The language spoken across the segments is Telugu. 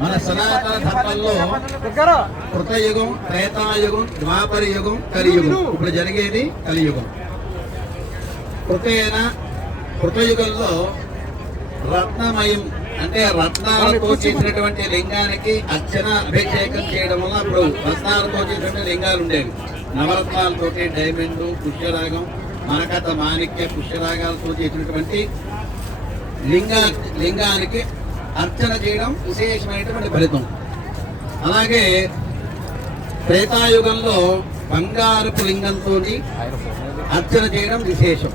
మన సనాతన ధర్మంలో కృతయుగం త్రేతాయుగం ద్వాపర యుగం కలియుగం. ఇప్పుడు జరిగేది కలియుగం. కృతైన కృతయుగంలో రత్నమయం అంటే రత్నాలతో చేసినటువంటి లింగానికి అర్చన అభిషేకం చేయడం వల్ల అప్పుడు రత్నాలతో చేసినటువంటి లింగాలు ఉండేవి. నవరత్నాలతోటి డైమండ్ పుష్యరాగం మనకత మాణిక్య పుష్యరాగాలతో చేసినటువంటి లింగా లింగానికి అర్చన చేయడం విశేషమైనటువంటి ఫలితం. అలాగే త్రేతాయుగంలో బంగారపు లింగంతో అర్చన చేయడం విశేషం.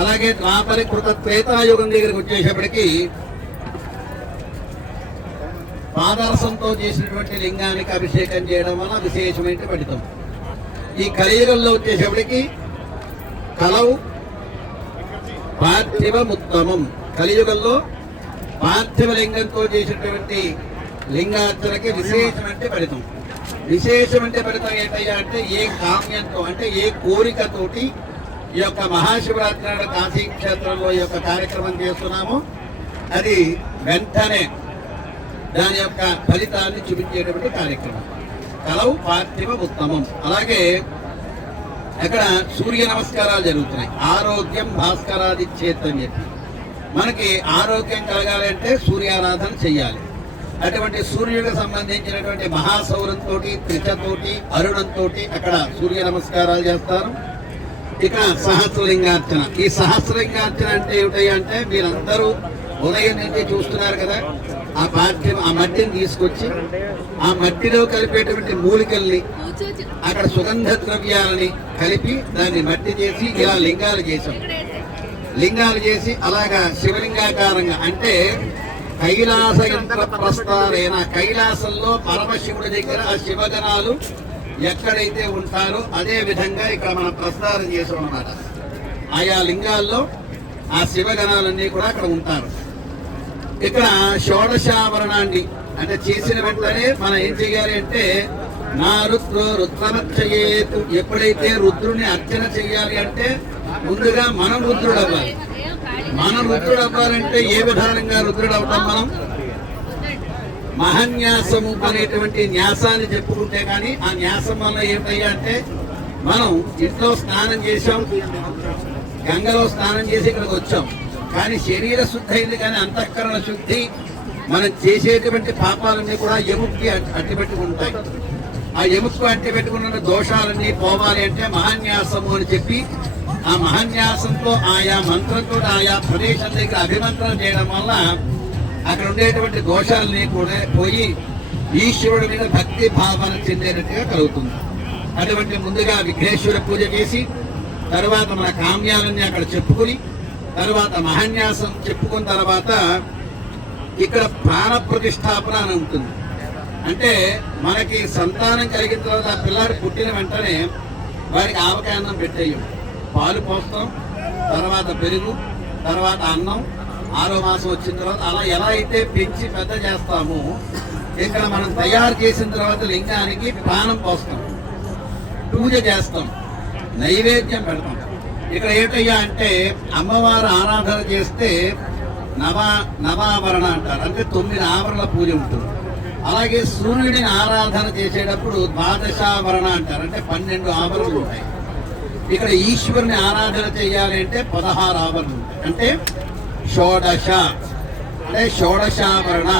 అలాగే ద్వాపరికృత త్రేతాయుగం దగ్గరికి వచ్చేటప్పటికి పాదరసంతో చేసినటువంటి లింగానికి అభిషేకం చేయడం వల్ల విశేషమైన ఫలితం. ఈ కలియుగంలో వచ్చేటప్పటికి కలవు పార్థివముత్తమం. కలియుగంలో పార్థివ లింగంతో చేసినటువంటి లింగార్చనకి విశేషమంటే ఫలితం. విశేషమంటే ఫలితం ఏంటయ్యా అంటే ఏ కామ్యంతో అంటే ఏ కోరికతోటి ఈ యొక్క మహాశివరాత్రి నాడు కాశీ క్షేత్రంలో ఈ యొక్క కార్యక్రమం చేస్తున్నామో అది వెంటనే దాని యొక్క ఫలితాన్ని చూపించేటువంటి కార్యక్రమం. కలవు పార్థివ ఉత్తమం అలాగే అక్కడ సూర్య నమస్కారాలు జరుగుతున్నాయి. ఆరోగ్యం భాస్కరాది చేత్ అని చెప్పి. మనకి ఆరోగ్యం కలగాలంటే సూర్యారాధన చెయ్యాలి. అటువంటి సూర్యుడికి సంబంధించినటువంటి మహాసౌరంతో త్రిచతోటి అరుణంతో అక్కడ సూర్య నమస్కారాలు చేస్తారు. ఇక సహస్రలింగార్చన. ఈ సహస్రలింగార్చన అంటే ఏమిటంటే అంటే మీరందరూ ఉదయం నుండి చూస్తున్నారు కదా ఆ పార్టీ ఆ మట్టిని తీసుకొచ్చి ఆ మట్టిలో కలిపేటువంటి మూలికల్ని అక్కడ సుగంధ ద్రవ్యాలని కలిపి దాన్ని మట్టి చేసి ఇలా లింగాలు చేశాం. లింగాలు చేసి అలాగా శివలింగాకారంగా అంటే కైలాస యంత్ర ప్రస్తారైన కైలాసంలో పరమశివుడి దగ్గర ఆ శివగణాలు ఎక్కడైతే ఉంటారో అదే విధంగా ఇక్కడ మనం ప్రస్థానం చేసాం అన్నమాట ఆయా లింగాల్లో ఆ శివగణాలన్నీ కూడా అక్కడ ఉంటారు. ఇక్కడ షోడశాభరణాన్ని అంటే చేసిన వెంటనే మనం ఏం చేయాలి అంటే నా రుద్రో రుద్రమచ్చయేతు ఎప్పుడైతే రుద్రుని అర్చన చేయాలి అంటే ముందుగా మనం రుద్రుడు అవ్వాలి మనం రుద్రుడు అవ్వాలంటే ఏ విధానంగా రుద్రుడు అవుతాం మనం? మహన్యాసము అనేటువంటి న్యాసాన్ని చెప్పుకుంటే కానీ ఆ న్యాసం వల్ల ఏమిటయ్యా అంటే మనం ఇంట్లో స్నానం చేసాం గంగలో స్నానం చేసి ఇక్కడికి వచ్చాం. కానీ శరీర శుద్ధి అయింది కానీ అంతఃకరణ శుద్ధి మనం చేసేటువంటి పాపాలన్నీ కూడా ఎముక్కి అట్టిపెట్టుకు ఉంటాయి ఆ ఎముక్కు అట్టిపెట్టుకున్న దోషాలన్నీ పోవాలి అంటే మహాన్యాసము అని చెప్పి ఆ మహాన్యాసంతో ఆయా మంత్రంతో ఆయా ప్రదేశం దగ్గర అభిమంత్రం చేయడం వల్ల అక్కడ ఉండేటువంటి దోషాలని కూడా పోయి ఈశ్వరుడి మీద భక్తి భావన చెందేటట్టుగా కలుగుతుంది. అటువంటి ముందుగా విఘ్నేశ్వర పూజ చేసి తర్వాత మన కామ్యాలన్నీ అక్కడ చెప్పుకుని తర్వాత మహాన్యాసం చెప్పుకున్న తర్వాత ఇక్కడ ప్రాణ ప్రతిష్టాపన అని ఉంటుంది. అంటే మనకి సంతానం కలిగిన తర్వాత ఆ పిల్లాడు పుట్టిన వెంటనే వారికి ఆవకాయ అన్నం పెట్టేయం పాలు పోస్తాం తర్వాత పెరుగు తర్వాత అన్నం ఆరో మాసం వచ్చిన తర్వాత అలా ఎలా అయితే పెంచి పెద్ద చేస్తామో ఇక్కడ మనం తయారు చేసిన తర్వాత లింగానికి ప్రాణం పోస్తాం. పూజ చేస్తాం నైవేద్యం పెడతాం. ఇక్కడ ఏంటయ్యా అంటే అమ్మవారు ఆరాధన చేస్తే నవ నవాభరణ అంటారు. అంటే తొమ్మిది ఆవరణల పూజ ఉంటుంది. అలాగే సూర్యుడిని ఆరాధన చేసేటప్పుడు ద్వాదశాభరణ అంటారు. అంటే పన్నెండు ఆభరణలు ఉంటాయి. ఇక్కడ ఈశ్వరుని ఆరాధన చేయాలి అంటే పదహారు ఆభరణలు ఉంటాయి. అంటే షోడశ. అంటే షోడశాభరణ